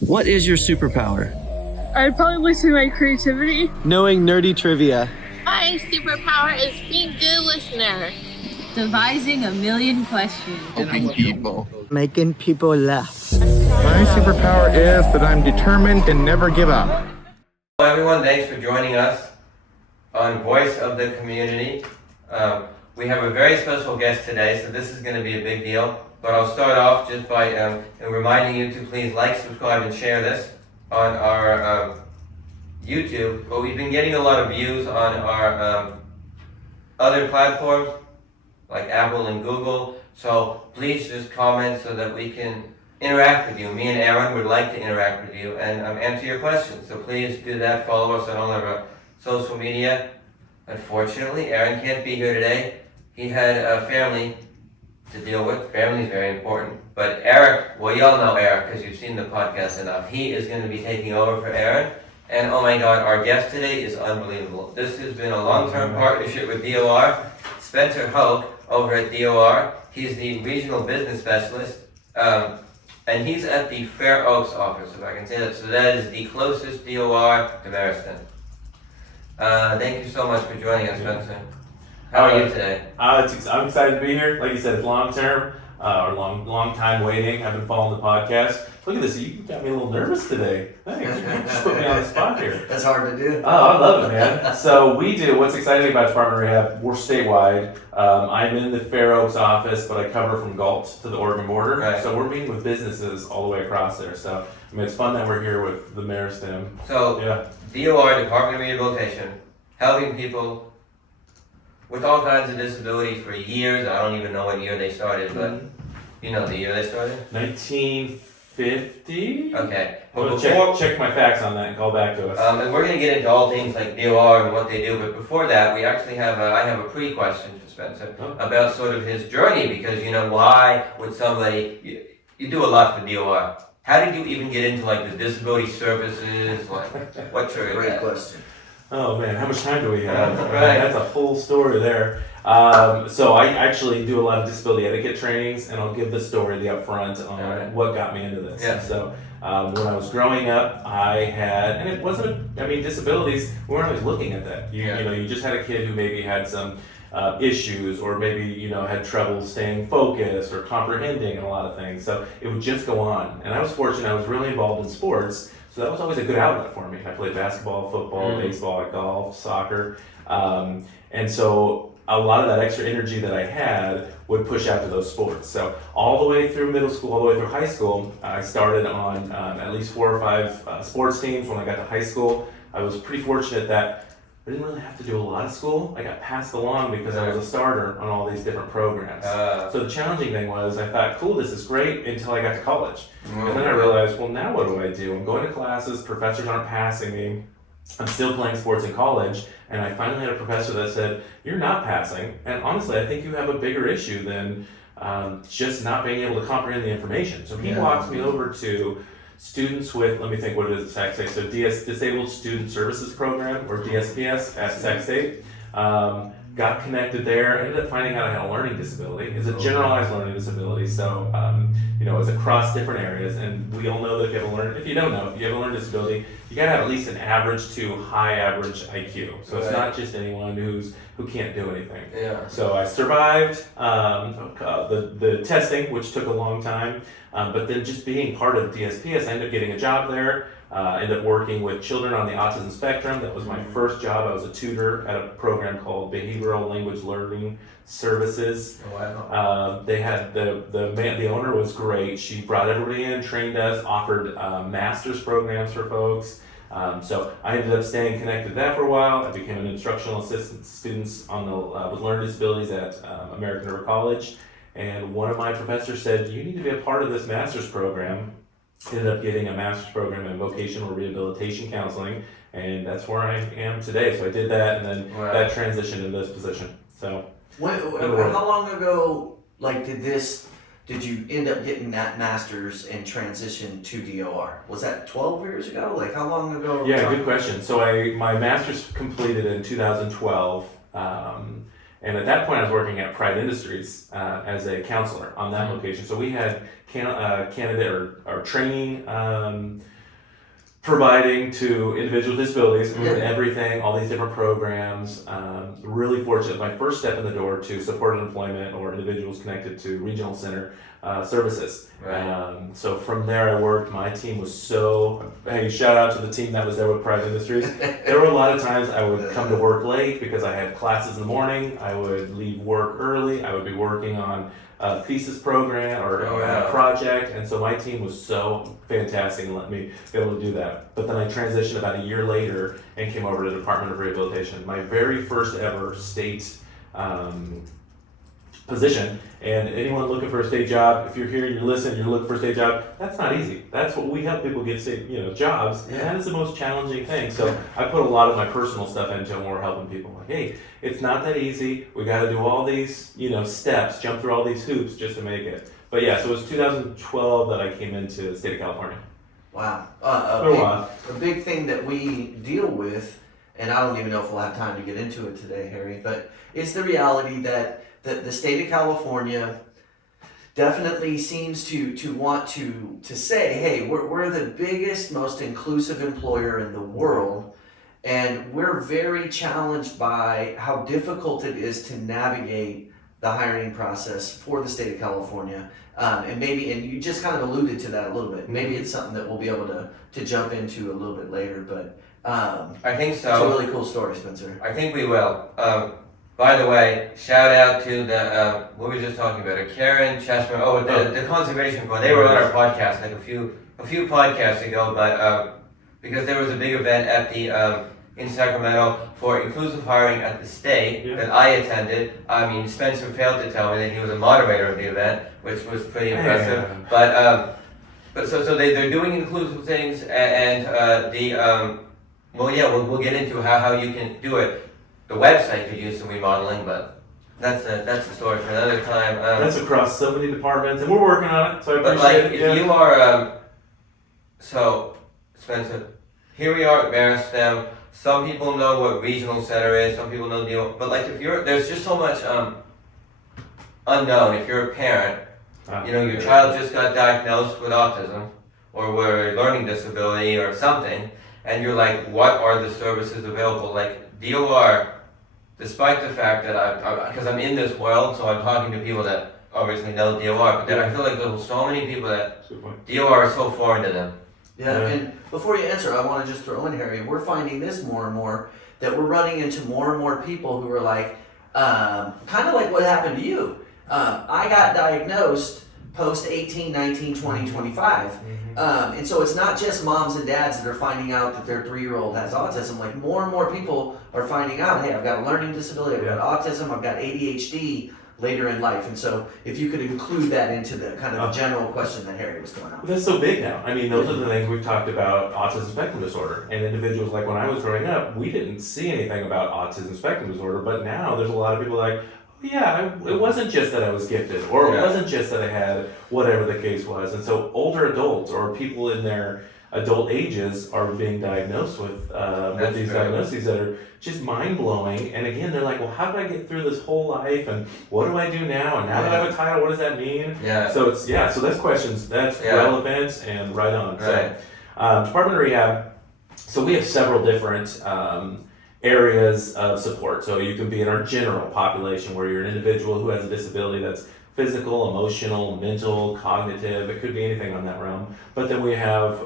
What is your superpower? I'd probably say my creativity. Knowing nerdy trivia. My superpower is being a good listener. Devising a million questions. Helping people. Making people laugh. My superpower is that I'm determined and never give up. Hello everyone, thanks for joining us on Voice of the Community. We have a very special guest today, so this is going to be a big deal. But I'll start off just by reminding you to please like, subscribe, and share this on our YouTube. But we've been getting a lot of views on our other platforms, like Apple and Google. So please just comment so that we can interact with you. Me and Aaron would like to interact with you and answer your questions. So please do that. Follow us on all of our social media. Unfortunately, Aaron can't be here today. He had a family to deal with. Family is very important. But Eric, well, y'all know Eric because you've seen the podcast enough. He is going to be taking over for Aaron. And oh my God, our guest today is unbelievable. This has been a long-term partnership with D.O.R. Spencer Hoke over at D.O.R. He's the regional business specialist. And he's at the Fair Oaks office, if I can say that. So that is the closest D.O.R. to Meristem. Thank you so much for joining us, Spencer. How are you today? I'm excited to be here. Like you said, it's long term, or long time waiting. I've been following the podcast. Look at this, you got me a little nervous today. Thanks. You just put me on the spot here. That's hard to do. Oh, I love it, man. So what's exciting about Department of Rehab, we're statewide. I'm in the Fair Oaks office, but I cover from Galt to the Oregon border. Right. So we're meeting with businesses all the way across there. So I mean, it's fun that we're here with the Meristem. So, yeah. D.O.R., Department of Rehabilitation, helping people with all kinds of disabilities for years. I don't even know what year they started, but you know the year they started? 1950? Okay. Well, check my facts on that and call back to us. And we're going to get into all things like D.O.R. and what they do, but before that, we actually have I have a pre-question for Spencer about sort of his journey, because, you know, why would somebody, you do a lot for D.O.R. How did you even get into like the disability services? Like, what triggered Great that? question. Oh man, how much time do we have? Right. That's a full story there. So I actually do a lot of disability etiquette trainings, and I'll give the story, the upfront on what got me into this. Yeah. So when I was growing up, I had, and it wasn't, disabilities, we weren't always looking at that. You know, you just had a kid who maybe had some issues, or maybe, had trouble staying focused or comprehending a lot of things. So it would just go on. And I was fortunate, I was really involved in sports. So that was always a good outlet for me. I played basketball, football, baseball, I golfed, soccer. And so a lot of that extra energy that I had would push out to those sports. So all the way through middle school, all the way through high school, I started on at least 4 or 5 sports teams. When I got to high school, I was pretty fortunate that I didn't really have to do a lot of school. I got passed along because I was a starter on all these different programs. So the challenging thing was, I thought, cool, this is great, until I got to college. And then I realized, well, now what do? I'm going to classes, professors aren't passing me. I'm still playing sports in college, and I finally had a professor that said, you're not passing, and honestly, I think you have a bigger issue than just not being able to comprehend the information. So he walks me over to students with, let me think what it is at Sac State, so Disabled Student Services Program, or DSPS at Sac State. Got connected there, ended up finding out I had a learning disability. It's a generalized learning disability, so it's across different areas, and we all know that if you have a learning disability, you gotta have at least an average to high average IQ. So it's not just anyone who can't do anything. Yeah. So I survived the testing, which took a long time, but then just being part of DSPS, I ended up getting a job there. Ended up working with children on the autism spectrum. That was my first job. I was a tutor at a program called Behavioral Language Learning Services. Oh, wow. They had the owner was great. She brought everybody in, trained us, offered master's programs for folks. So I ended up staying connected to that for a while. I became an instructional assistant to students on with learning disabilities at American River College. And one of my professors said, you need to be a part of this master's program. Ended up getting a master's program in vocational rehabilitation counseling, and that's where I am today. So I did that, and then that transitioned into this position. So how long ago, did you end up getting that master's and transition to D.O.R.? Was that 12 years ago? Like, how long ago? Yeah, good question. So my master's completed in 2012. And at that point, I was working at Pride Industries as a counselor on that location. So we had candidate or training providing to individual with disabilities and everything, all these different programs. Really fortunate. My first step in the door to supported employment or individuals connected to regional center services. Right. So from there I worked. My team was hey, shout out to the team that was there with Pride Industries. There were a lot of times I would come to work late because I had classes in the morning. I would leave work early. I would be working on a thesis program or a project, and so my team was so fantastic and let me be able to do that. But then I transitioned about a year later and came over to the Department of Rehabilitation, my very first ever state position. And anyone looking for a state job, if you're here and you're listening, you're looking for a state job, that's not easy. That's what we help people get state, jobs, and that is the most challenging thing. So I put a lot of my personal stuff into it when we're helping people. Like, hey, it's not that easy. We got to do all these, steps, jump through all these hoops just to make it. But yeah, so it was 2012 that I came into the state of California. Wow. A A big thing that we deal with, and I don't even know if we'll have time to get into it today, Harry, but it's the reality that the state of California definitely seems to want to say, hey, we're the biggest, most inclusive employer in the world, and we're very challenged by how difficult it is to navigate the hiring process for the state of California. And you just kind of alluded to that a little bit. Maybe it's something that we'll be able to jump into a little bit later, but I think so. It's a really cool story, Spencer. I think we will. By the way, shout out to the what were we just talking about? Karen Chessman. The Conservation Fund. They were on our podcast like a few podcasts ago, but because there was a big event at the in Sacramento for inclusive hiring at the state that I attended. I mean, Spencer failed to tell me that he was a moderator of the event, which was pretty impressive. But so they're doing inclusive things, and we'll get into how you can do it. The website could use some remodeling, but that's a story for another time. That's across so many departments, and we're working on it. So I but appreciate it. If you are, so Spencer, here we are at Meristem. Some people know what regional center is. Some people know D.O.R. But there's just so much unknown. If you're a parent, your child just got diagnosed with autism or with a learning disability or something, and you're like, what are the services available? Like D.O.R. Despite the fact that because I'm in this world, so I'm talking to people that obviously know D.O.R. But then I feel like there's so many people that D.O.R. is so foreign to them. Yeah, and before you answer, I want to just throw in, Harry, we're finding this more and more, that we're running into more and more people who are like, kind of like what happened to you. I got diagnosed post 18, 19, 20, 25. And so it's not just moms and dads that are finding out that their 3-year-old has autism. Like more and more people are finding out, hey, I've got a learning disability, I've got autism, I've got ADHD later in life. And so if you could include that into the kind of general question that Harry was throwing out. That's so big now. I mean, those are the things we've talked about, autism spectrum disorder. And individuals, like when I was growing up, we didn't see anything about autism spectrum disorder, but now there's a lot of people like, it wasn't just that I was gifted, or it wasn't just that I had whatever the case was. And so older adults or people in their adult ages are being diagnosed with these diagnoses that are just mind-blowing. And again, they're like, well, how did I get through this whole life? And what do I do now? And now that I have a title, what does that mean? So so that's questions, that's relevant and right on. Right. So Department of Rehab, so we have several different areas of support. So you can be in our general population where you're an individual who has a disability that's physical, emotional, mental, cognitive. It could be anything on that realm. But then we have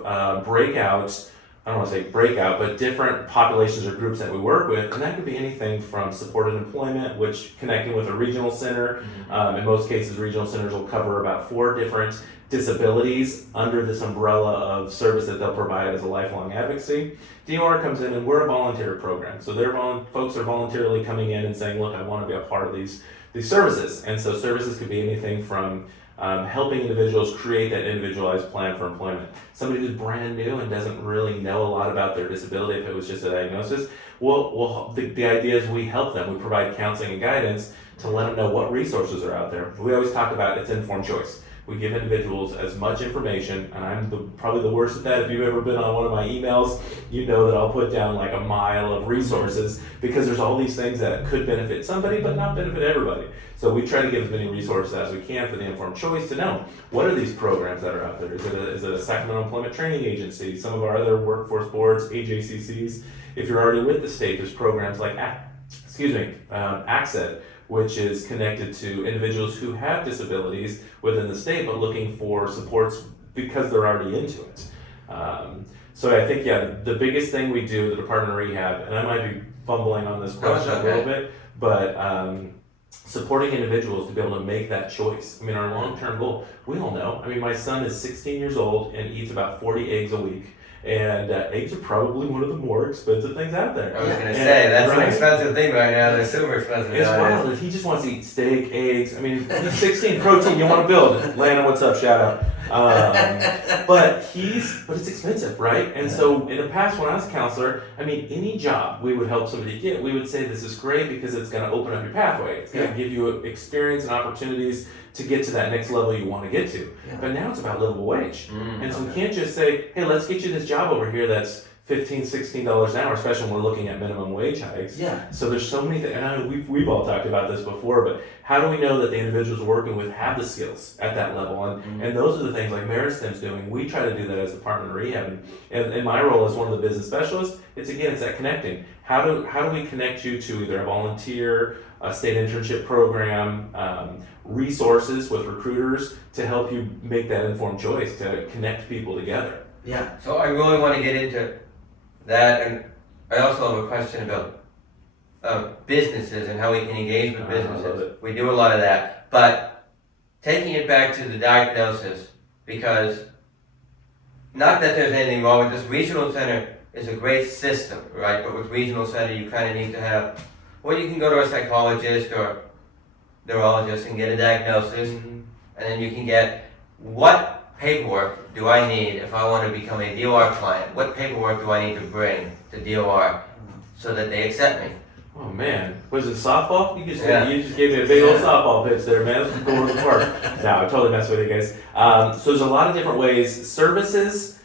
breakouts, I don't want to say breakout, but different populations or groups that we work with. And that could be anything from supported employment, which connecting with a regional center. In most cases, regional centers will cover about 4 different disabilities under this umbrella of service that they'll provide as a lifelong advocacy. D.O.R. comes in and we're a volunteer program. So folks are voluntarily coming in and saying, look, I want to be a part of these services. And so services could be anything from helping individuals create that individualized plan for employment. Somebody who's brand new and doesn't really know a lot about their disability, if it was just a diagnosis, the idea is we help them. We provide counseling and guidance to let them know what resources are out there. We always talk about it's informed choice. We give individuals as much information, and I'm probably the worst at that. If you've ever been on one of my emails, you know that I'll put down like a mile of resources because there's all these things that could benefit somebody but not benefit everybody. So we try to give as many resources as we can for the informed choice to know what are these programs that are out there. Is it a Sacramento Employment Training Agency, some of our other workforce boards, AJCCs. If you're already with the state, there's programs like ACCED, which is connected to individuals who have disabilities within the state but looking for supports because they're already into it. So I think, the biggest thing we do, the Department of Rehab, and I might be fumbling on this question a little bit, but supporting individuals to be able to make that choice. I mean, our long-term goal, we all know. I mean, my son is 16 years old and eats about 40 eggs a week. And eggs are probably one of the more expensive things out there. I was going to say, that's an expensive thing right now. They're super expensive. It's wild. He just wants to eat steak, eggs. I mean, he's 16, protein, you want to build. Landon, what's up? Shout out. But it's expensive, right? And so in the past, when I was a counselor, I mean, any job we would help somebody get, we would say this is great because it's going to open up your pathway. It's going to give you experience and opportunities to get to that next level you want to get to. Yeah. But now it's about livable wage. And so we can't just say, hey, let's get you this job over here that's $15, $16 an hour, especially when we're looking at minimum wage hikes. Yeah. So there's so many things, and I know we've all talked about this before, but how do we know that the individuals we're working with have the skills at that level? And those are the things like Meristem's doing. We try to do that as Department of Rehab. And in my role as one of the business specialists, it's that connecting. How do we connect you to either a volunteer, a state internship program, resources with recruiters to help you make that informed choice, to connect people together. Yeah. So I really want to get into that, and I also have a question about businesses and how we can engage with businesses. We do a lot of that, but taking it back to the diagnosis, because not that there's anything wrong with this, regional center is a great system, right? But with regional center, you kind of need to have, well, you can go to a psychologist or neurologist and get a diagnosis, and then you can get, what paperwork do I need if I want to become a D.O.R. client? What paperwork do I need to bring to D.O.R. so that they accept me? Oh man, was it softball? You just gave me a big old softball pitch there, man. Let's go to the park. No, I totally mess with you guys. So there's a lot of different ways. Services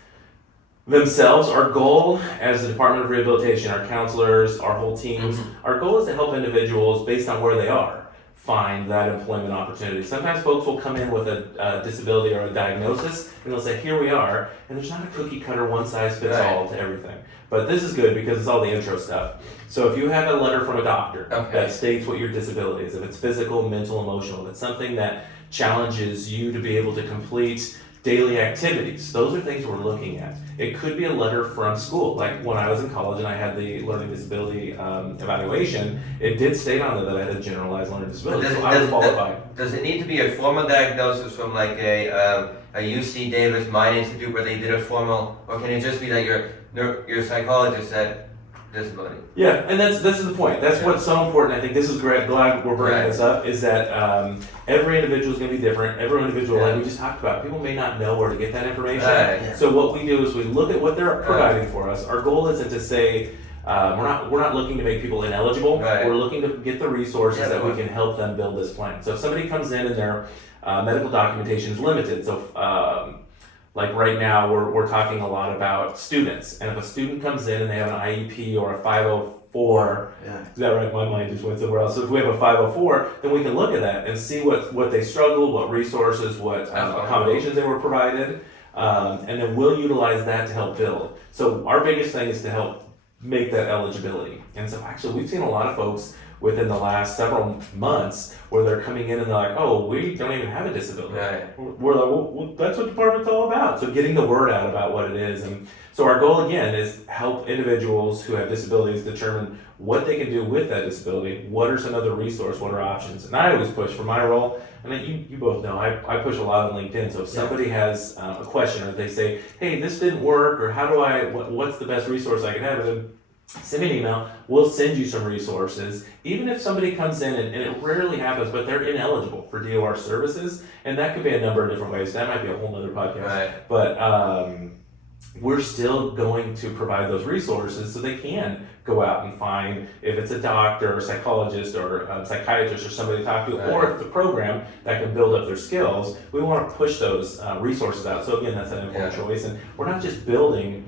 themselves, our goal as the Department of Rehabilitation, our counselors, our whole teams, our goal is to help individuals based on where they are find that employment opportunity. Sometimes folks will come in with a disability or a diagnosis and they'll say, here we are, and there's not a cookie cutter one size fits all to everything. But this is good because it's all the intro stuff. So if you have a letter from a doctor that states what your disability is, if it's physical, mental, emotional, if it's something that challenges you to be able to complete daily activities, those are things we're looking at. It could be a letter from school. Like when I was in college and I had the learning disability evaluation, it did state on there that I had a generalized learning disability, so I was qualified. Does it need to be a formal diagnosis from like a UC Davis Mind Institute where they did a formal, or can it just be that your psychologist said disability? Yeah, and this is the point. That's what's so important. I think this is great. Glad we're bringing this up. Is that every individual is going to be different. Every individual, like we just talked about, people may not know where to get that information. So what we do is we look at what they're providing for us. Our goal isn't to say we're not looking to make people ineligible. We're looking to get the resources that we can help them build this plan. So if somebody comes in and their medical documentation is limited, so like right now, we're talking a lot about students, and if a student comes in and they have an IEP or a 504, is that right? My mind just went somewhere else. So if we have a 504, then we can look at that and see what they struggled, what resources, what accommodations they were provided, and then we'll utilize that to help build. So our biggest thing is to help make that eligibility. And so actually, we've seen a lot of folks within the last several months where they're coming in and they're like, oh, we don't even have a disability. We're like, well, that's what department's all about. So getting the word out about what it is. And so our goal again is help individuals who have disabilities determine what they can do with that disability. What are some other resources? What are options? And I always push for my role, and you both know, I push a lot on LinkedIn. So if somebody has a question or they say, hey, this didn't work, or how do what's the best resource I can have? And send me an email, we'll send you some resources. Even if somebody comes in, and it rarely happens, but they're ineligible for D.O.R. services, and that could be a number of different ways. That might be a whole nother podcast. But we're still going to provide those resources so they can go out and find if it's a doctor or psychologist or a psychiatrist or somebody to talk to, or if it's a program that can build up their skills. We want to push those resources out. So again, that's an informed choice, and we're not just building,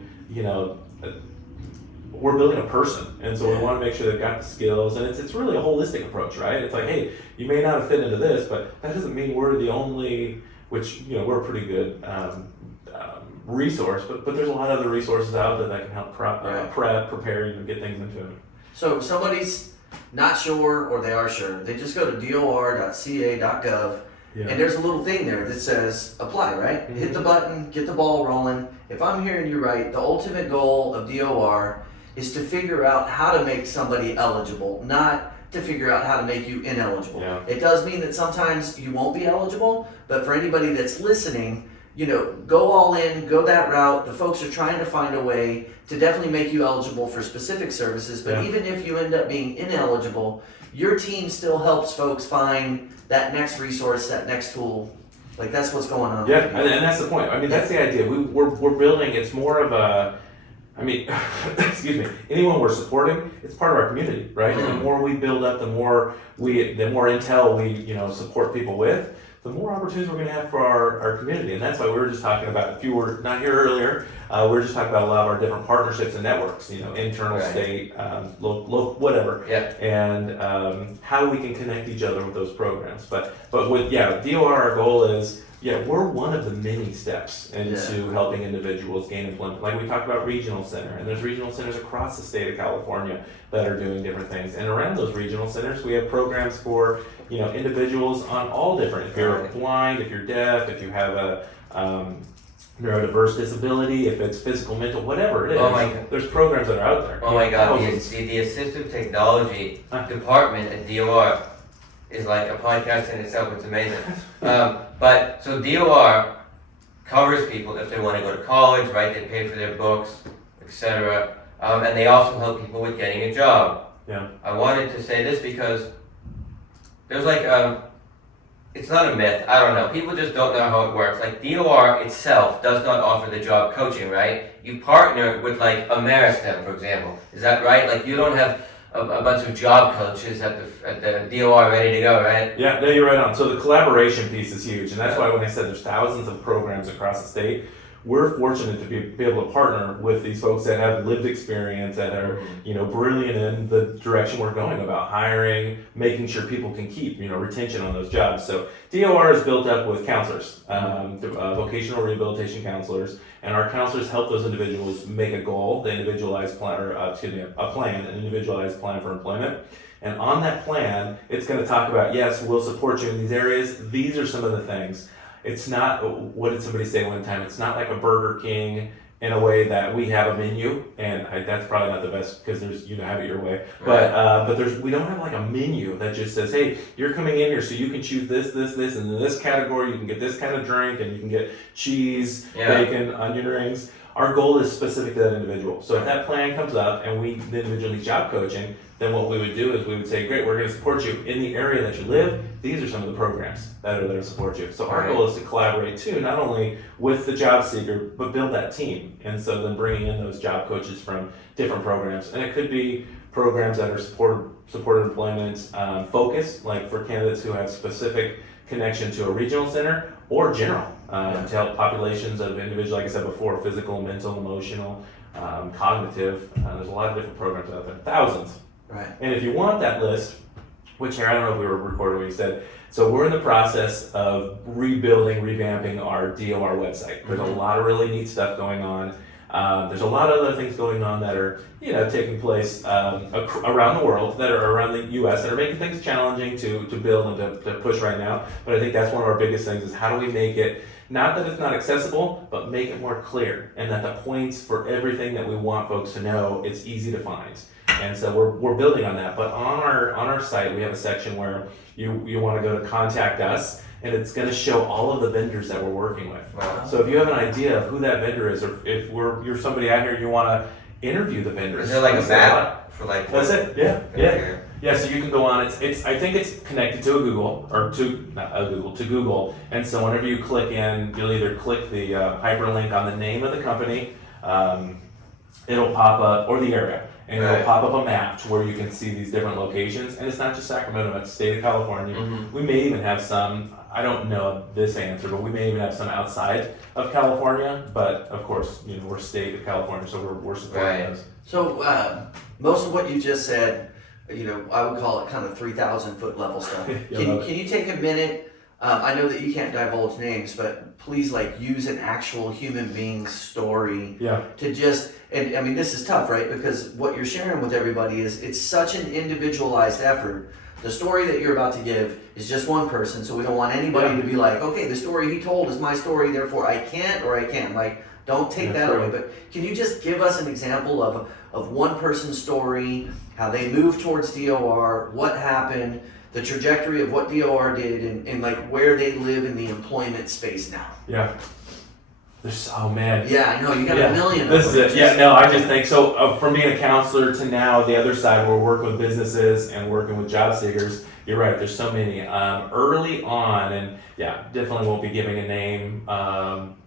we're building a person, and so we want to make sure they've got the skills, and it's really a holistic approach, right? It's like, hey, you may not have fit into this, but that doesn't mean we're the only, which, we're a pretty good resource, but there's a lot of other resources out there that can help prepare, get things into it. So if somebody's not sure or they are sure, they just go to dor.ca.gov, and there's a little thing there that says apply, right? Mm-hmm. Hit the button, get the ball rolling. If I'm hearing you right, the ultimate goal of D.O.R. is to figure out how to make somebody eligible, not to figure out how to make you ineligible. Yeah. It does mean that sometimes you won't be eligible, but for anybody that's listening, go all in, go that route. The folks are trying to find a way to definitely make you eligible for specific services, but even if you end up being ineligible, your team still helps folks find that next resource, that next tool. Like, that's what's going on. Yeah, and that's the point. I mean, that's the idea. We're building, it's more of a, excuse me, anyone we're supporting, it's part of our community, right? And the more we build up, the more intel we, support people with, the more opportunities we're going to have for our community. And that's why we were just talking about, if you were not here earlier, we were just talking about a lot of our different partnerships and networks, internal, state, local, whatever. Yeah. And how we can connect each other with those programs. But with, D.O.R., our goal is, we're one of the many steps into helping individuals gain employment. Like we talked about regional center, and there's regional centers across the state of California that are doing different things. And around those regional centers, we have programs for, individuals on all different, if you're blind, if you're deaf, if you have a neurodiverse disability, if it's physical, mental, whatever it is. Oh my God. There's programs that are out there. Oh my God, the assistive technology department at D.O.R. is like a podcast in itself. It's amazing. But so D.O.R. covers people if they want to go to college, right? They pay for their books, etc. And they also help people with getting a job. Yeah. I wanted to say this because there's it's not a myth. I don't know. People just don't know how it works. Like D.O.R. itself does not offer the job coaching, right? You partner with like a Meristem, for example. Is that right? Like you don't have a bunch of job coaches at the D.O.R. ready to go, right? Yeah, no, you're right on. So the collaboration piece is huge, and that's why when I said there's thousands of programs across the state, we're fortunate to be able to partner with these folks that have lived experience, that are brilliant in the direction we're going about hiring, making sure people can keep retention on those jobs. So D.O.R. is built up with counselors, vocational rehabilitation counselors, and our counselors help those individuals make a goal, the individualized plan, an individualized plan for employment. And on that plan, it's going to talk about, yes, we'll support you in these areas. These are some of the things. It's not, what did somebody say one time? It's not like a Burger King in a way that we have a menu, and that's probably not the best because there's, have it your way. But we don't have like a menu that just says, hey, you're coming in here so you can choose this, and in this category you can get this kind of drink, and you can get cheese, bacon, onion rings. Our goal is specific to that individual. So if that plan comes up and the individual needs job coaching, then what we would do is we would say, great, we're going to support you in the area that you live. These are some of the programs that are there to support you. So our goal is to collaborate too, not only with the job seeker, but build that team. And so then bringing in those job coaches from different programs. And it could be programs that are supported employment focused, like for candidates who have specific connection to a regional center or general, to help populations of individuals, like I said before, physical, mental, emotional, cognitive. There's a lot of different programs out there, thousands. Right. And if you want that list, which here, I don't know if we were recording what you said, so we're in the process of revamping our D.O.R. website. There's a lot of really neat stuff going on. There's a lot of other things going on that are, taking place around the world, that are around the U.S., that are making things challenging to build and to push right now. But I think that's one of our biggest things is how do we make it, not that it's not accessible, but make it more clear, and that the points for everything that we want folks to know, it's easy to find. And so we're building on that. But on our site, we have a section where you want to go to contact us, and it's going to show all of the vendors that we're working with. Wow. So if you have an idea of who that vendor is, or if you're somebody out here and you want to interview the vendors. Is there like a map for like? That's it. Yeah. Yeah, so you can go on. It's I think it's connected to to Google. And so whenever you click in, you'll either click the hyperlink on the name of the company, it'll pop up, or the area. and it'll pop up a map to where you can see these different locations. And it's not just Sacramento, it's the state of California. We may even have some, I don't know this answer, but we may even have some outside of California. But of course, we're state of California, so we're supporting those. So most of what you just said, I would call it kind of 3,000 foot level stuff. Can you take a minute? I know that you can't divulge names, but please use an actual human being's story to just, and I mean, this is tough, right? Because what you're sharing with everybody it's such an individualized effort. The story that you're about to give is just one person, so we don't want anybody to be like, okay, the story he told is my story, therefore I can't or I can. Don't take that away. But can you just give us an example of one person's story, how they moved towards D.O.R, what happened, the trajectory of what D.O.R did, and where they live in the employment space now? Yeah. Oh man. Yeah, I know, you got a million. This is it. Yeah, no, I just think so. From being a counselor to now, the other side, we're working with businesses and working with job seekers. You're right, there's so many. Early on, and definitely won't be giving a name,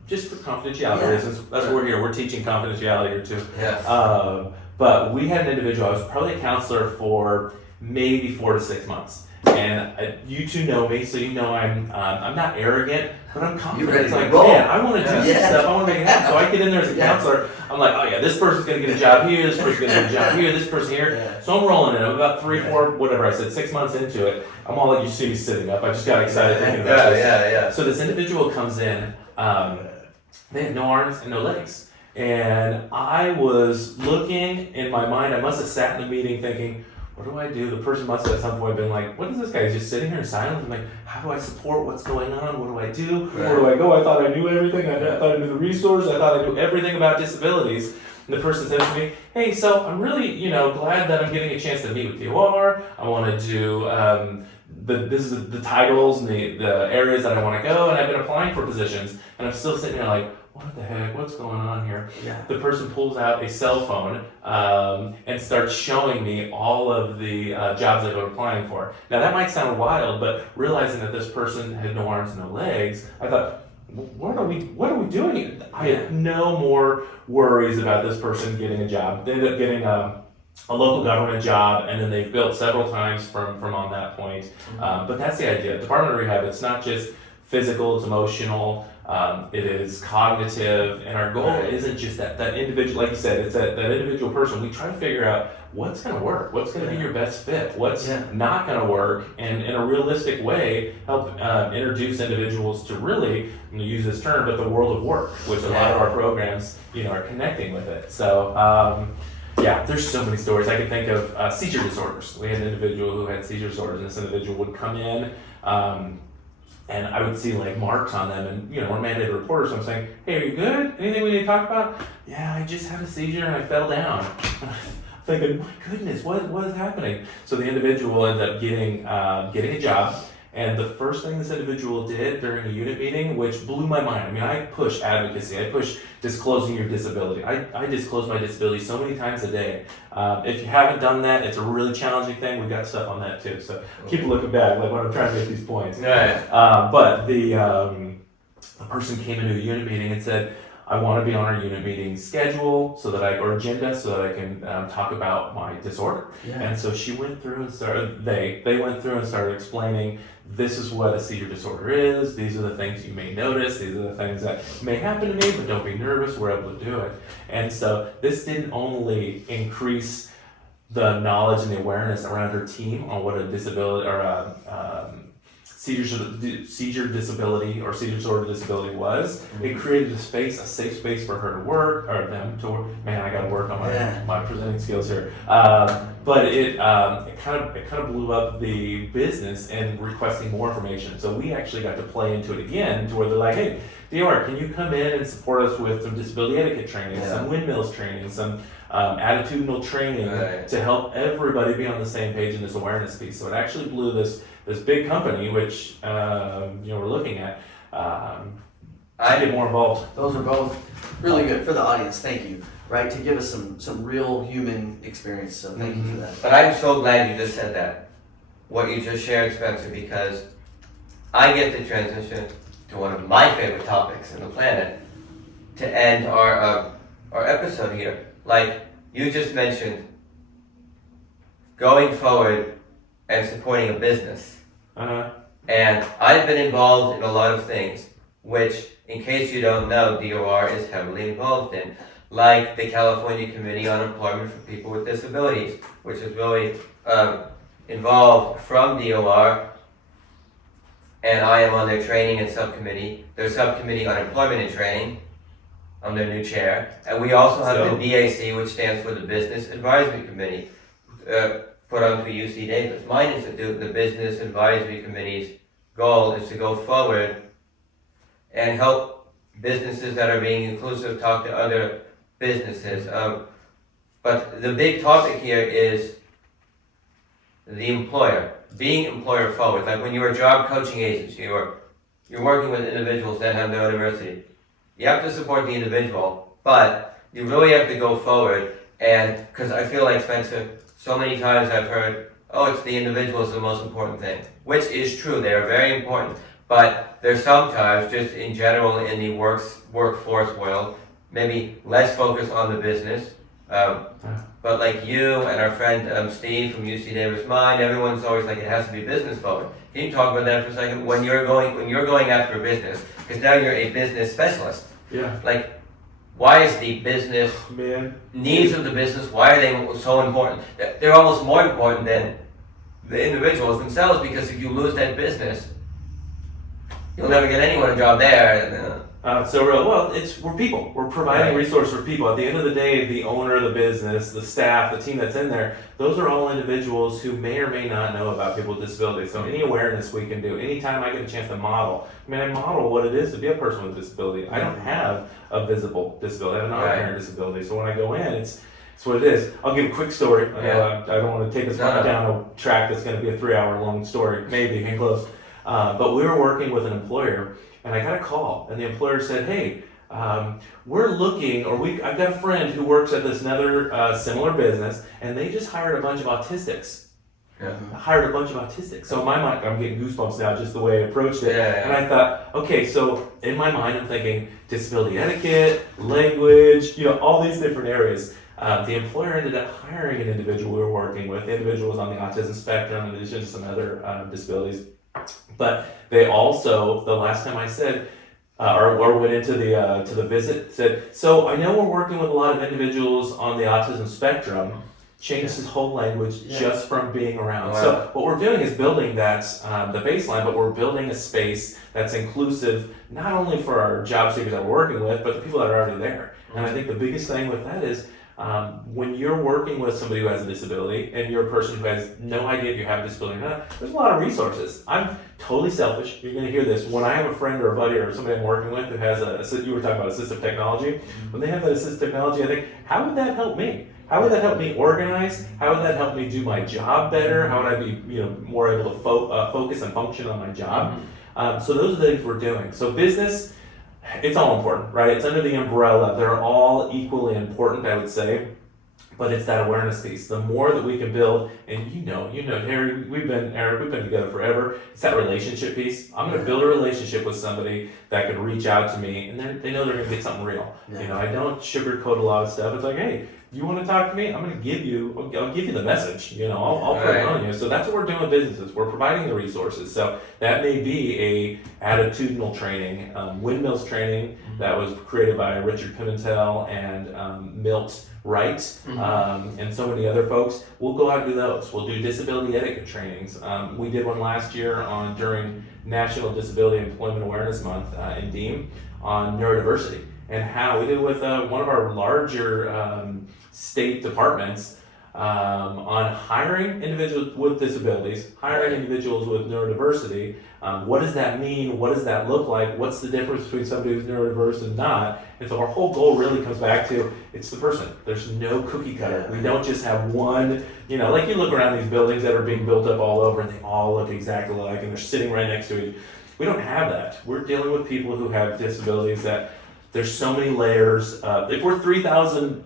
just for confidentiality reasons. That's what we're here. We're teaching confidentiality here too. Yeah. But we had an individual, I was probably a counselor for maybe 4 to 6 months. And you two know me, so you know I'm not arrogant, but I'm confident. It's like, man, I want to do some stuff. I want to make it happen. So I get in there as a counselor. I'm like, oh yeah, this person's going to get a job here. This person's going to get a job here. This person here. So I'm rolling in. I'm about 3, 4, whatever I said, 6 months into it. I'm all like, you see me sitting up. I just got excited thinking about this. So this individual comes in. They had no arms and no legs. And I was looking in my mind. I must have sat in the meeting thinking, what do I do? The person must have at some point been like, what is this guy? He's just sitting here in silence. I'm like, how do I support what's going on? What do I do? Where do I go? I thought I knew everything. I thought I knew the resource. I thought I knew everything about disabilities. And the person says to me, hey, so I'm really, glad that I'm getting a chance to meet with D.O.R. I want to do, this is the titles and the areas that I want to go. And I've been applying for positions. And I'm still sitting there like, what the heck? What's going on here? The person pulls out a cell phone and starts showing me all of the jobs I've been applying for. Now that might sound wild, but realizing that this person had no arms, no legs, I thought, what are we doing? I had no more worries about this person getting a job. They ended up getting a local government job, and then they've built several times from on that point. But that's the idea. Department of Rehab, it's not just physical, it's emotional. It is cognitive, and our goal isn't just that individual, like you said, it's that individual person. We try to figure out what's going to work, what's going to be your best fit, what's not going to work, and in a realistic way, help introduce individuals to really, I'm going to use this term, but the world of work, which a lot of our programs, are connecting with it. So, there's so many stories. I can think of seizure disorders. We had an individual who had seizure disorders, and this individual would come in, and I would see marks on them, and we're mandated reporters, so I'm saying, hey, are you good? Anything we need to talk about? Yeah, I just had a seizure and I fell down. Thinking, my goodness, what is happening? So the individual ended up getting a job, and the first thing this individual did during a unit meeting, which blew my mind. I mean, I push advocacy, I push disclosing your disability. I disclose my disability so many times a day. If you haven't done that, it's a really challenging thing. We've got stuff on that too. So keep looking back, when I'm trying to make these points. But the person came into a unit meeting and said, I want to be on our unit meeting schedule or agenda so that I can talk about my disorder. And so she went through and started, they went through and started explaining, this is what a seizure disorder is, these are the things you may notice, these are the things that may happen to me, but don't be nervous, we're able to do it. And so this didn't only increase the knowledge and the awareness around her team on what a disability or a seizure disability or seizure disorder disability was. It created a safe space for her to work, or them to work. Man, I got to work on my presenting skills here. But it kind of blew up the business and requesting more information. So we actually got to play into it again, to where they're like, hey, D.O.R, can you come in and support us with some disability etiquette training, some windmills training, some attitudinal training to help everybody be on the same page in this awareness piece. So it actually blew this big company, which we're looking at, I get more involved. Those are both really good for the audience. Thank you. Right, to give us some real human experience. So thank you for that. But I'm so glad you just said that, what you just shared, Spencer, because I get to transition to one of my favorite topics on the planet to end our episode here. Like you just mentioned, going forward and supporting a business. Uh-huh. And I've been involved in a lot of things, which, in case you don't know, D.O.R. is heavily involved in, like the California Committee on Employment for People with Disabilities, which is really involved from D.O.R. And I am on their training and subcommittee. Their subcommittee on employment and training. I'm their new chair. And we also have the BAC, which stands for the Business Advisory Committee, put onto UC Davis. Mine is the Business Advisory Committee's goal is to go forward and help businesses that are being inclusive talk to other businesses. But the big topic here is the employer, being employer forward. Like when you're a job coaching agency or you're working with individuals that have neurodiversity, you have to support the individual, but you really have to go forward. And because I feel like, Spencer, so many times I've heard, oh, it's the individual is the most important thing, which is true. They are very important, but there's sometimes just in general in the workforce world, maybe less focus on the business. But like you and our friend Steve from UC Davis Mind, everyone's always like it has to be business forward. Can you talk about that for a second? When you're going after a business, because now you're a business specialist. Yeah. Like, why is the business needs of the business? Why are they so important? They're almost more important than the individuals themselves, because if you lose that business, you'll never get anyone a job there. So we're people. We're providing resources for people. At the end of the day, the owner of the business, the staff, the team that's in there, those are all individuals who may or may not know about people with disabilities. So any awareness we can do, anytime I get a chance to model, I model what it is to be a person with a disability. I don't have a visible disability. I have an non-apparent disability. So when I go in, it's what it is. I'll give a quick story. I don't want to take us down a track that's going to be a 3-hour long story, maybe, and close. But we were working with an employer, and I got a call, and the employer said, hey, we're looking, I've got a friend who works at this another similar business, and they just hired a bunch of autistics. So in my mind, I'm getting goosebumps now just the way I approached it. And I thought, okay, so in my mind, I'm thinking disability etiquette, language, all these different areas. The employer ended up hiring an individual we were working with. The individual was on the autism spectrum, in addition to some other disabilities. But they also, the last time I said, or went into the visit, said, so I know we're working with a lot of individuals on the autism spectrum. Changed his whole language just from being around. Wow. So what we're doing is building that, the baseline, but we're building a space that's inclusive, not only for our job seekers that we're working with, but the people that are already there. And I think the biggest thing with that is, when you're working with somebody who has a disability and you're a person who has no idea if you have a disability or not, there's a lot of resources. I'm totally selfish. You're going to hear this. When I have a friend or a buddy or somebody I'm working with who has you were talking about assistive technology, when they have that assistive technology, I think, how would that help me? How would that help me organize? How would that help me do my job better? How would I be more able to focus and function on my job? So those are the things we're doing. So business, it's all important, right? It's under the umbrella. They're all equally important, I would say, but it's that awareness piece. The more that we can build, and Harry, we've been together forever. It's that relationship piece. I'm going to build a relationship with somebody that can reach out to me, and they know they're going to get something real. I don't sugarcoat a lot of stuff. It's like, hey, you want to talk to me? I'm going to give you. I'll give you the message. I'll put it on you. So that's what we're doing with businesses. We're providing the resources. So that may be a attitudinal training, windmills training that was created by Richard Pimentel and Milt Wright, and so many other folks. We'll go out and do those. We'll do disability etiquette trainings. We did one last year during National Disability Employment Awareness Month in Dean on neurodiversity, and how we did with one of our larger state departments on hiring individuals with disabilities, hiring individuals with neurodiversity. What does that mean? What does that look like? What's the difference between somebody who's neurodiverse and not? And so our whole goal really comes back to, it's the person. There's no cookie cutter. We don't just have one, like you look around these buildings that are being built up all over and they all look exactly alike and they're sitting right next to each other. We don't have that. We're dealing with people who have disabilities that there's so many layers. If we're 3,000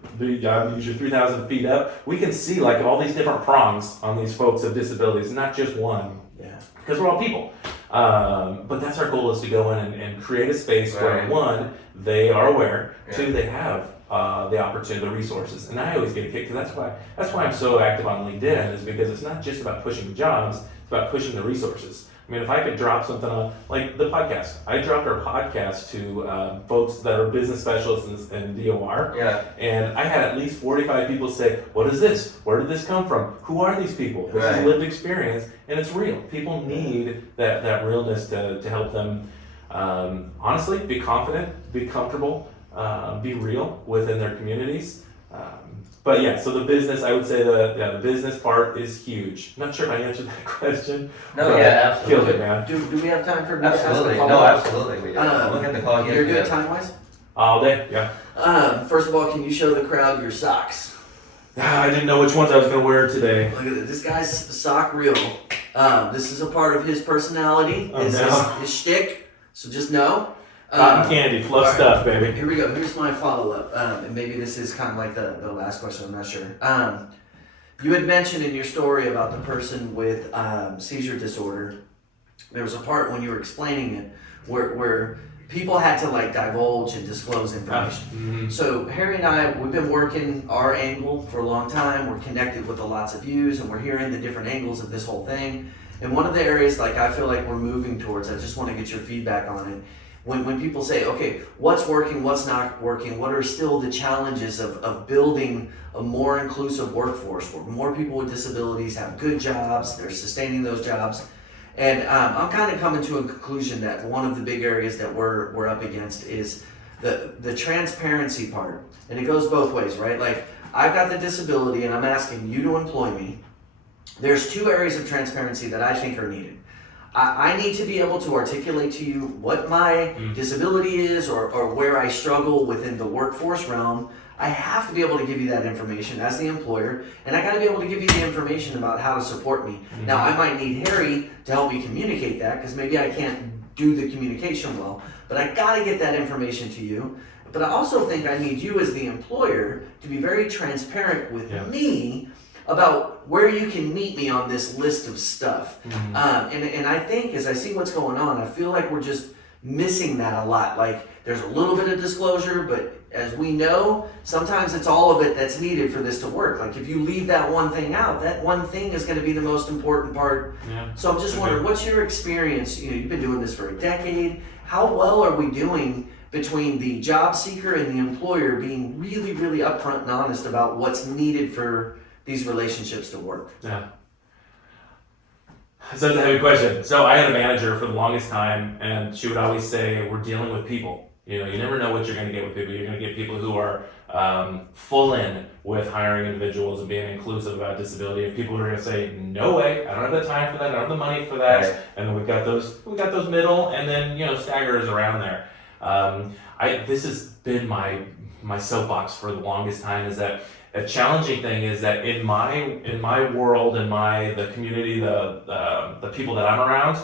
feet up, we can see like all these different prongs on these folks with disabilities, not just one. Because we're all people. But that's our goal, is to go in and create a space where, one, they are aware, two, they have the opportunity, the resources. And I always get a kick because that's why I'm so active on LinkedIn, is because it's not just about pushing jobs, it's about pushing the resources. I mean, if I could drop something on, like the podcast, I dropped our podcast to folks that are business specialists in D.O.R. Yeah. And I had at least 45 people say, what is this? Where did this come from? Who are these people? This is lived experience, and it's real. People need that realness to help them, honestly, be confident, be comfortable, be real within their communities. But yeah, so the business, I would say the business part is huge. Not sure if I answered that question. No, yeah, absolutely. Killed it, man. Do we have time for me to ask a Absolutely. No, follow-up? absolutely. We do. Look at the call. You're good time-wise? All day, yeah. First of all, can you show the crowd your socks? I didn't know which ones I was going to wear today. Look at this guy's sock reel. This is a part of his personality, his shtick, so just know. Cotton candy, fluff stuff, baby. Here we go. Here's my follow-up. And maybe this is kind of like the last question. I'm not sure. You had mentioned in your story about the person with seizure disorder. There was a part when you were explaining it where people had to like divulge and disclose information. So Harry and I, we've been working our angle for a long time. We're connected with lots of views, and we're hearing the different angles of this whole thing. And one of the areas like I feel like we're moving towards, I just want to get your feedback on it. When people say, okay, what's working, what's not working, what are still the challenges of building a more inclusive workforce where more people with disabilities have good jobs, they're sustaining those jobs. And I'm kind of coming to a conclusion that one of the big areas that we're up against is the transparency part. And it goes both ways, right? Like, I've got the disability and I'm asking you to employ me. There's two areas of transparency that I think are needed. I need to be able to articulate to you what my disability is or where I struggle within the workforce realm. I have to be able to give you that information as the employer, and I got to be able to give you the information about how to support me. Now, I might need Harry to help me communicate that because maybe I can't do the communication well, but I got to get that information to you. But I also think I need you as the employer to be very transparent with me about where you can meet me on this list of stuff. And I think as I see what's going on, I feel like we're just missing that a lot. Like, there's a little bit of disclosure, but as we know, sometimes it's all of it that's needed for this to work. Like, if you leave that one thing out, that one thing is going to be the most important part. So I'm just wondering, what's your experience? You know, you've been doing this for a decade. How well are we doing between the job seeker and the employer being really, really upfront and honest about what's needed for these relationships to work? Yeah. So that's a heavy question. So I had a manager for the longest time, and she would always say, we're dealing with people. You know, you never know what you're going to get with people. You're going to get people who are full in with hiring individuals and being inclusive about disability, and people who are going to say, no way, I don't have the time for that, I don't have the money for that. Right. And then we've got those middle, and then, you know, staggers around there. This has been my soapbox for the longest time, is that a challenging thing is that in my world, in the community, the people that I'm around,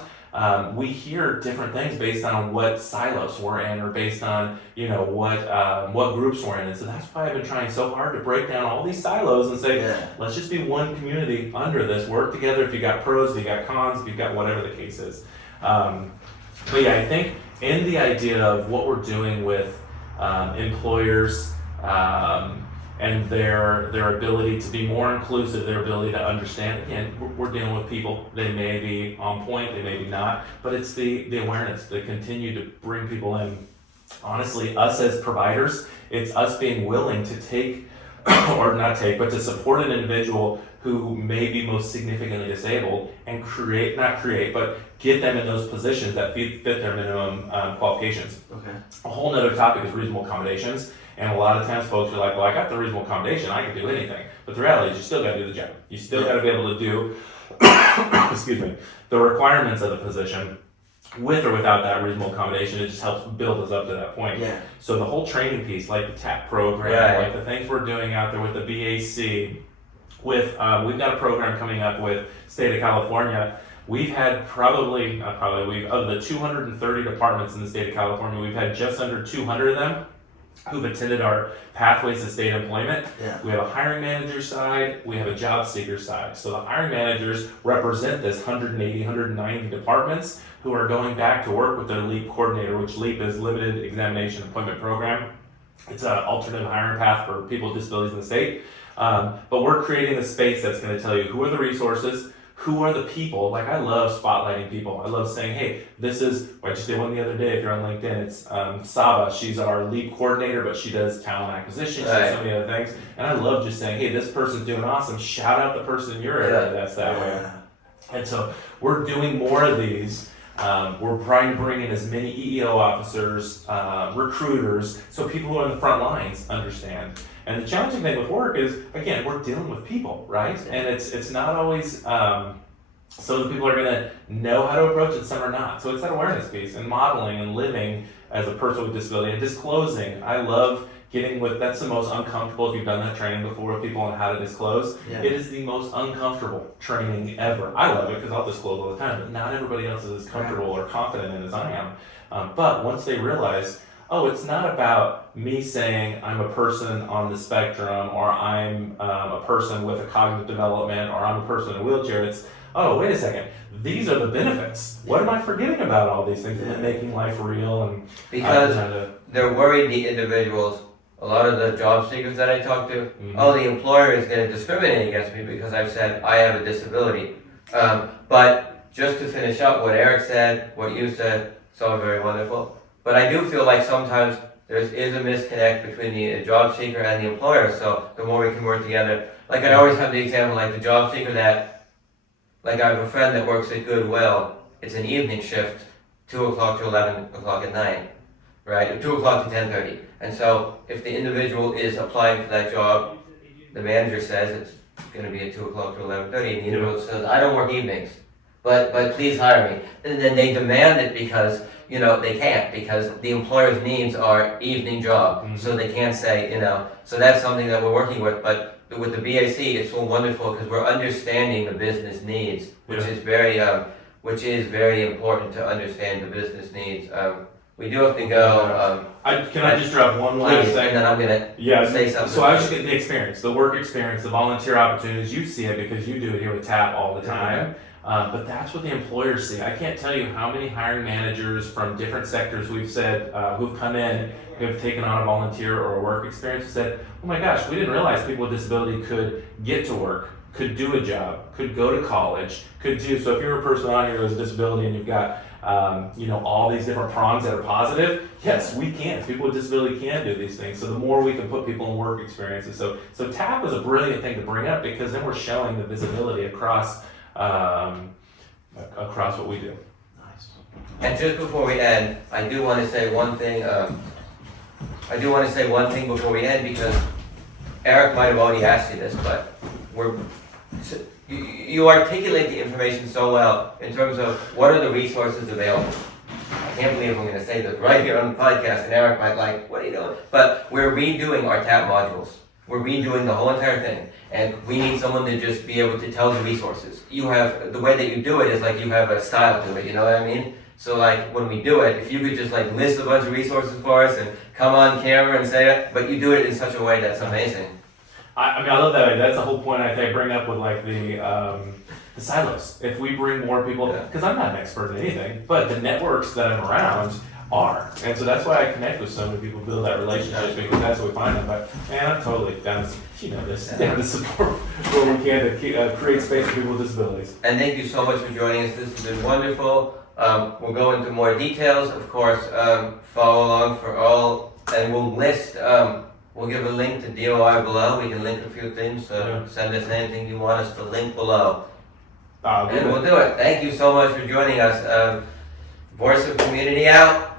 we hear different things based on what silos we're in, or based on, you know, what groups we're in. And so that's why I've been trying so hard to break down all these silos and say, let's just be one community under this. Work together. If you got pros, if you got cons, if you got whatever the case is. But yeah, I think in the idea of what we're doing with employers. And their ability to be more inclusive, their ability to understand. Again, we're dealing with people. They may be on point, they may be not, but it's the awareness to continue to bring people in. Honestly, us as providers, it's us being willing to take, or not take, but to support an individual who may be most significantly disabled and but get them in those positions that fit their minimum qualifications. Okay. A whole nother topic is reasonable accommodations. And a lot of times folks are like, well, I got the reasonable accommodation, I can do anything. But the reality is you still got to do the job. You still got to be able to do, the requirements of the position with or without that reasonable accommodation. It just helps build us up to that point. Yeah. So the whole training piece, like the TAP program, like the things we're doing out there with the BAC, we've got a program coming up with State of California. We've had of the 230 departments in the state of California, we've had just under 200 of them who've attended our Pathways to State Employment. Yeah. We have a hiring manager side, we have a job seeker side. So the hiring managers represent this 180, 190 departments who are going back to work with their LEAP coordinator, which LEAP is Limited Examination Appointment Program. It's an alternative hiring path for people with disabilities in the state. But we're creating a space that's going to tell you who are the resources, who are the people. Like, I love spotlighting people. I love saying, hey, this is, I just did one the other day, if you're on LinkedIn, it's Saba. She's our lead coordinator, but she does talent acquisition, she does so many other things. And I love just saying, hey, this person's doing awesome. Shout out the person in your area that's that way. And so we're doing more of these. We're trying to bring in as many EEO officers, recruiters, so people who are on the front lines understand. And the challenging thing with work is, again, we're dealing with people, right? And it's not always, some of the people are gonna know how to approach it, some are not. So it's that awareness piece and modeling and living as a person with disability and disclosing. I love getting with, that's the most uncomfortable, if you've done that training before with people on how to disclose. It is the most uncomfortable training ever. I love it because I'll disclose all the time, but not everybody else is as comfortable or confident in as I am. But once they realize, oh, it's not about me saying I'm a person on the spectrum, or I'm a person with a cognitive development, or I'm a person in a wheelchair. It's, oh, wait a second, these are the benefits. What am I forgetting about all these things and making life real? And because they're worried, the individuals, a lot of the job seekers that I talk to, oh, the employer is going to discriminate against me because I've said I have a disability. But just to finish up what Eric said, what you said, it's all very wonderful. But I do feel like sometimes there is a disconnect between the job seeker and the employer. So the more we can work together, like I always have the example, like the job seeker that, like I have a friend that works at Goodwill. It's an evening shift, 2 o'clock to 11 o'clock at night, right? 2 o'clock to 10:30. And so if the individual is applying for that job, the manager says it's going to be at 2 o'clock to 11:30, and the individual says, I don't work evenings, but please hire me. And then they demand it because, you know, they can't, because the employer's needs are evening job. So they can't say, you know, so that's something that we're working with. But with the BAC, it's so wonderful because we're understanding the business needs, which is very important to understand the business needs. We do have to go. Can I just drop one last thing? And then I'm gonna say something. So I was just getting the experience, the work experience, the volunteer opportunities. You see it because you do it here with TAP all the time. But that's what the employers see. I can't tell you how many hiring managers from different sectors we've said who've come in, who have taken on a volunteer or a work experience, and said, "Oh my gosh, we didn't realize people with disability could get to work, could do a job, could go to college, could do." So if you're a person on here who has a disability and you've got all these different prongs that are positive, yes, we can. People with disability can do these things. So the more we can put people in work experiences. So TAP is a brilliant thing to bring up because then we're showing the visibility across what we do. Nice. And just before we end, I do want to say one thing. Before we end, because Eric might have already asked you this, but you articulate the information so well in terms of what are the resources available. I can't believe I'm going to say this right here on the podcast, and Eric might like, what are you doing? But we're redoing our TAP modules. We're redoing the whole entire thing, and we need someone to just be able to tell the resources. You have, the way that you do it is like you have a style to it, you know what I mean? So like when we do it, if you could just like list a bunch of resources for us and come on camera and say it, but you do it in such a way that's amazing. I love that. That's the whole point I bring up with like the silos. If we bring more people, because I'm not an expert in anything, but the networks that I'm around are, and so that's why I connect with so many people, build that relationship, because that's what we find them. But man, I'm totally down to support where we can to create space for people with disabilities. And thank you so much for joining us. This has been wonderful. We'll go into more details, of course. Follow along for all, and we'll list. We'll give a link to D.O.R. below. We can link a few things. So send us anything you want us to link below. And we'll do it. Thank you so much for joining us. Voice of Community out.